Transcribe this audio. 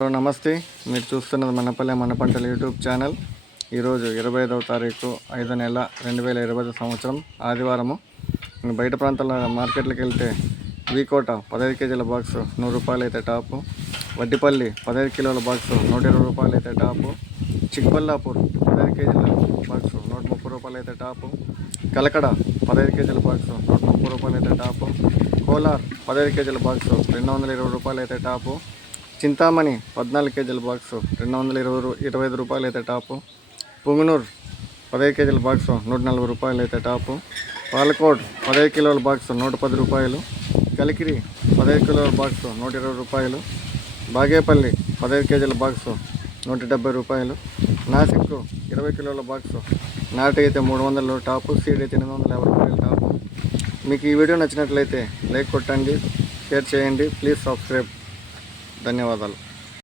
Hello నమస్తే. మీరు చూస్తున్నది మనపల్లె మన పంటల యూట్యూబ్ ఛానల్. ఈరోజు ఇరవై ఐదవ తారీఖు ఐదో నెల రెండు వేల ఇరవై ఐదు సంవత్సరం ఆదివారము. బయట ప్రాంతాల మార్కెట్లకు వెళ్తే వీకోట పదహైదు కేజీల బాక్స్ నూరు రూపాయలు అయితే టాపు. వడ్డిపల్లి పదహైదు కిలోల బాక్స్ నూట ఇరవై రూపాయలు అయితే టాపు. చిక్బల్లాపూర్ పదహైదు కేజీల బాక్స్ నూట ముప్పై రూపాయలు అయితే టాపు. కలకడ పదహైదు కేజీల బాక్స్ నూట ముప్పై రూపాయలు అయితే టాపు. కోలార్ పదహైదు కేజీల బాక్స్ రెండు వందల ఇరవై రూపాయలు అయితే టాపు. చింతామణి పద్నాలుగు కేజీల బాక్సు రెండు వందల ఇరవై ఇరవై ఐదు రూపాయలు అయితే టాపు. పుంగునూరు పదహైదు కేజీల బాక్సు నూట నలభై రూపాయలు అయితే టాపు. పాలకోడ్ పదహైదు కిలోల బాక్సు నూట పది రూపాయలు. కలికిరి పదహైదు కిలోల బాక్సు నూట ఇరవై రూపాయలు. బాగేపల్లి పదహైదు కేజీల బాక్సు నూట డెబ్బై రూపాయలు. నాసిక్ ఇరవై కిలోల బాక్సు నాటి అయితే మూడు వందలు టాపు సీడ్ అయితే ఎనిమిది వందల యాభై రూపాయలు టాపు. మీకు ఈ వీడియో నచ్చినట్లయితే లైక్ కొట్టండి షేర్ చేయండి ప్లీజ్ సబ్స్క్రైబ్. ధన్యవాదాలు.